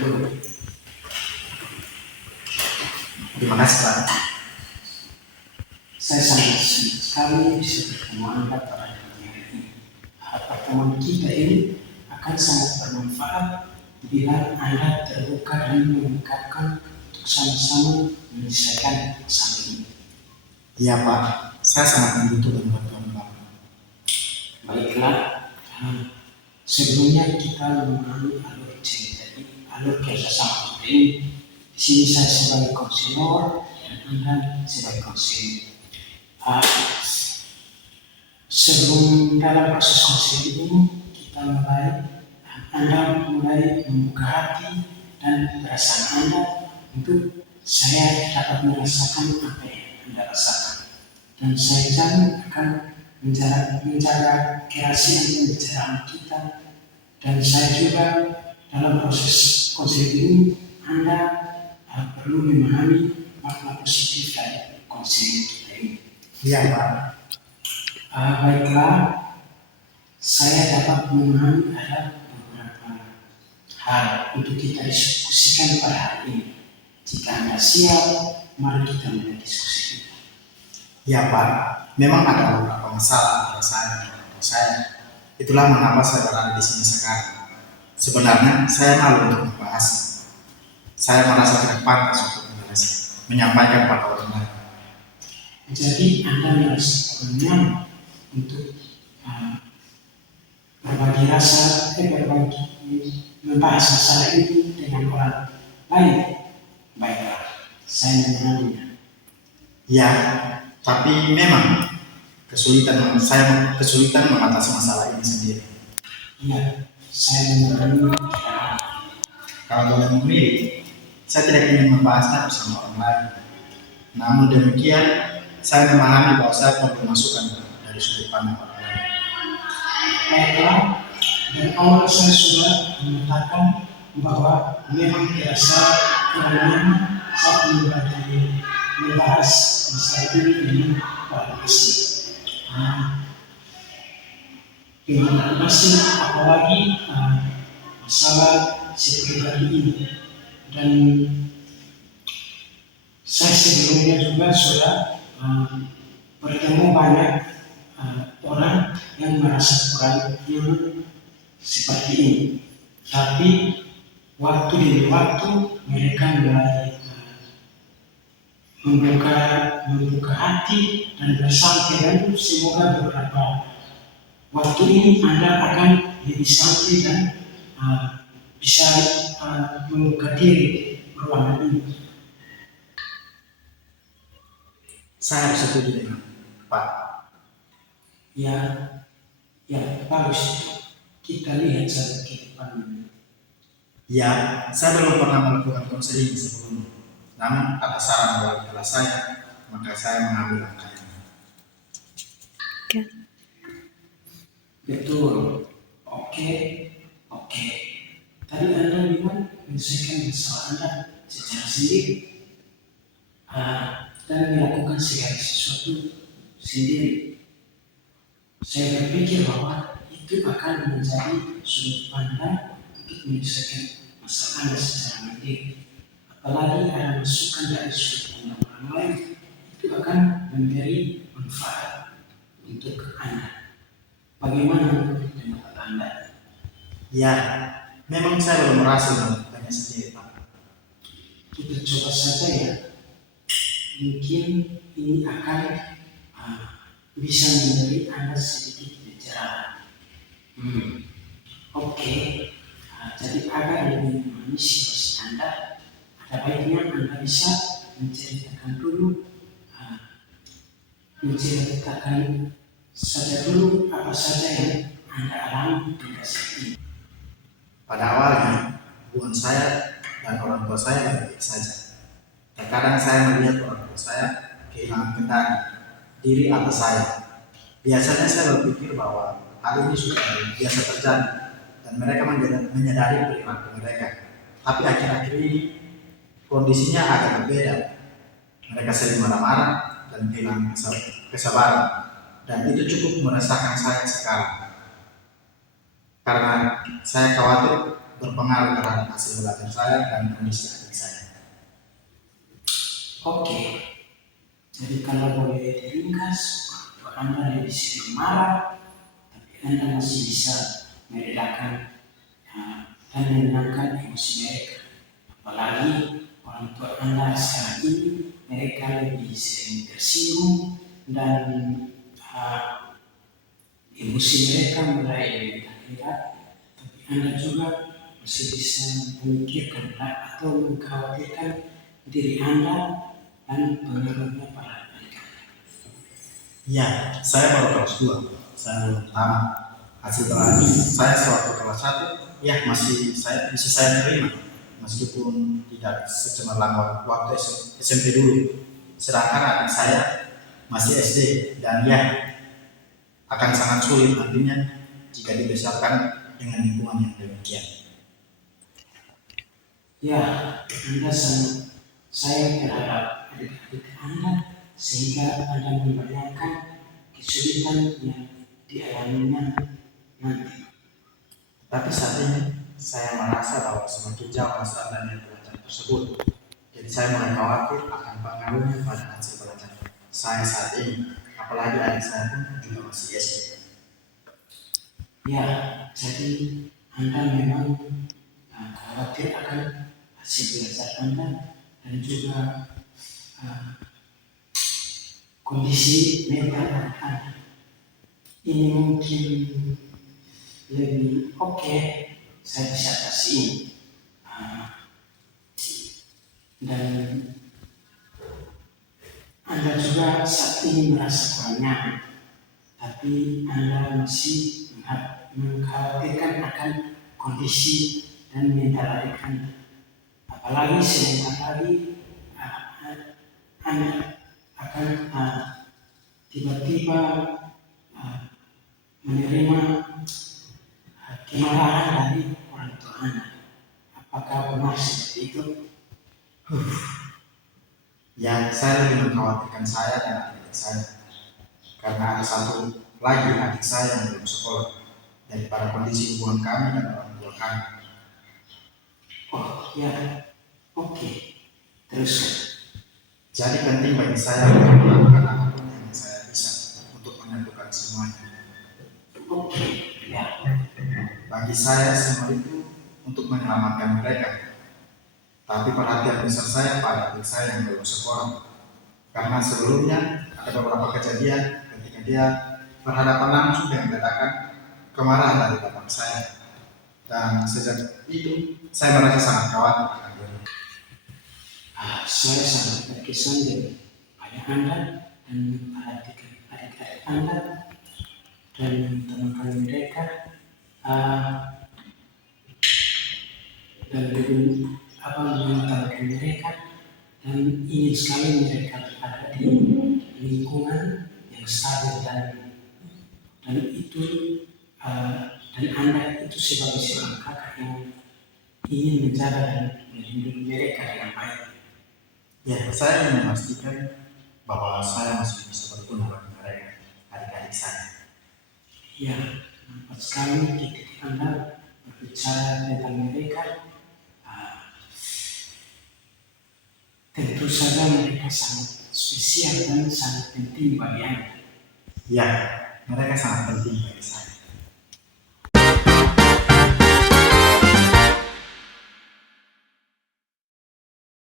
dulu. Terima kasih Pak. Saya sangat senang sekali bisa bertemu Anda pada pagi hari ini. Pertemuan kita ini akan sangat bermanfaat bila Anda terbuka dan mengungkapkan untuk sama-sama menyelesaikan masalah ini. Iya Pak, saya sangat membutuhkan bantuan Bapak. Baiklah, sebelumnya kita memahami alur cerita ini, alur kerjasama kita ini. Di sini saya sebagai konselor dan Anda sebagai konselor. Sebelum dalam proses konseling ini kita Anda mulai membuka hati dan perasaan Anda untuk saya dapat merasakan apa yang Anda rasakan, dan saya jamin akan menjaga kerahasiaan pembicaraan kita, dan saya juga dalam proses konseling ini Anda perlu memahami makna positif dari konseling kita ini. Iya Pak. Baiklah, saya dapat memahami ada beberapa hal untuk kita diskusikan pada hari ini. Jika Anda siap, mari kita mulai diskusi kita. Ya Pak, memang ada beberapa masalah antara saya dan orang tua saya. Itulah mengapa saya berada di sini sekarang. Sebenarnya saya malu untuk membahasnya. Saya merasa tidak pantas untuk menyampaikan pada orang lain. Jadi Anda merasa kurang nyaman untuk berbagi membahas masalah ini dengan orang lain. Baiklah, saya mengenalinya. Ya, tapi memang saya kesulitan mengatasi masalah ini sendiri. Iya, saya mengenalinya. Kalau boleh memilih, saya tidak ingin membahasnya bersama orang lain. Namun demikian, saya memahami bahwa saya perlu masukan dari sudut pandang orang lain. Baiklah, dan awal saya sudah mengatakan bahwa memang dirasa kurang nyaman saat membahas masalah ini dengan orang asing. Dengan orang asing, apalagi masalah seperti tadi ini. Dan saya sebelumnya juga sudah bertemu banyak orang yang merasa kurang nyaman seperti ini. Tapi waktu demi waktu mereka mulai membuka hati dan bersantai, dan semoga beberapa waktu ini Anda akan lebih santai dan bisa membuka diri ruangan ini. Saya setuju dengan Pak. Ya, bagus. Kita lihat saja ke depan. Ya, saya belum pernah melakukan konseling sebelumnya. Namun ada saran dari kelas saya, maka saya mengambil langkah ini. Betul. Oke. Tadi Anda bilang menyelesaikan masalah Anda secara sendiri dan melakukan segala sesuatu sendiri. Saya berpikir bahwa itu akan menjadi sudut pandang untuk menyelesaikan masalah Anda secara mandiri. Apalagi ada masukan dari sudut pandang orang lain, itu akan memberi manfaat untuk Anda. Bagaimana menurut pendapat Anda? Ya, memang saya belum berhasil melakukannya sendiri, Pak. Kita coba saja ya. Mungkin ini akan bisa memberi Anda sedikit pencerahan. Oke. Jadi agar lebih memahami situasi Anda, ada baiknya Anda bisa menceritakan saja dulu apa saja yang Anda alami pada saat ini. Pada awalnya, hubungan saya dan orang tua saya baik-baik saja. Terkadang saya melihat orang tua saya kehilangan kendali diri atas saya. Biasanya saya berpikir bahwa hal ini sudah biasa terjadi dan mereka menyadari perilaku mereka. Tapi akhir-akhir ini kondisinya agak berbeda. Mereka sering marah-marah dan kehilangan kesabaran, dan itu cukup meresahkan saya sekarang. Karena saya khawatir berpengaruh terhadap hasil belajar saya dan kondisi adik saya. Oke, jadi kalau boleh diringkas, waktu Anda lebih sering marah, tapi Anda masih bisa meredakan dan menenangkan emosi mereka. Apalagi orang tua Anda sekarang ini, mereka lebih sering tersinggung dan emosi mereka mulai meningkat, tapi Anda juga masih bisa memikirkan atau mengkhawatirkan diri Anda dan pengaruhnya pada adik Anda. Ya, saya baru kelas 2, saya belum tamat. Hasil belajar saya sewaktu kelas 1, ya masih bisa saya terima, meskipun tidak secemerlang waktu SMP dulu. Sedangkan adik saya masih SD, dan ya akan sangat sulit nantinya jika dibesarkan dengan lingkungan yang demikian. Ya, Anda sangat sayang terhadap adik-adik Anda sehingga Anda membayangkan kesulitan yang dialaminya nanti. Tapi saat ini saya merasa bahwa semakin jauh masalah dan belajar tersebut, jadi saya mulai khawatir akan pengaruhnya pada hasil belajar saya saat ini, apalagi adik saya pun juga masih SD. Ya, jadi Anda memang khawatir akan hasil belajar Anda dan juga kondisi mental Anda. Ini mungkin lebih oke, saya bisa kasih dan Anda juga saat ini merasa kurang nyaman, tapi Anda masih mengkhawatirkan akan kondisi dan mental adik Anda. Apalagi sebentar lagi Anda akan tiba-tiba menerima kemarahan dari orang tua Anda. Apakah benar seperti itu? Ya, saya lebih mengkhawatirkan saya dan adik saya, karena ada satu lagi adik saya yang belum sekolah, daripada kondisi hubungan kami dan orang tua kami. Oh ya, oke. Teruskan. Jadi penting bagi saya untuk melakukan apapun yang saya bisa untuk menentukan semuanya. Oke, ya. Bagi saya semua itu untuk menyelamatkan mereka. Tapi perhatian besar saya pada adik saya yang belum sekolah, karena sebelumnya ada beberapa kejadian ketika dia berhadapan langsung dengan mendatangkan kemarahan dari bapak saya, dan sejak itu saya merasa sangat khawatir akan diri. Saya sangat terkesan dengan ayah Anda dan adik-adik Anda dan teman-teman mereka dan lebih mengetahui mereka dan ingin sekali mereka berada di lingkungan yang stabil dan itu dan Anda itu sebagai seorang kakak yang ingin menjaga dan melindungi mereka dengan baik. Ya, saya ingin memastikan bahwa saya masih bisa berguna bagi mereka, adik-adik saya. Ya, nampak sekali ketika Anda berbicara tentang mereka, tentu saja mereka sangat spesial dan sangat penting bagi Anda. Ya, mereka sangat penting bagi saya.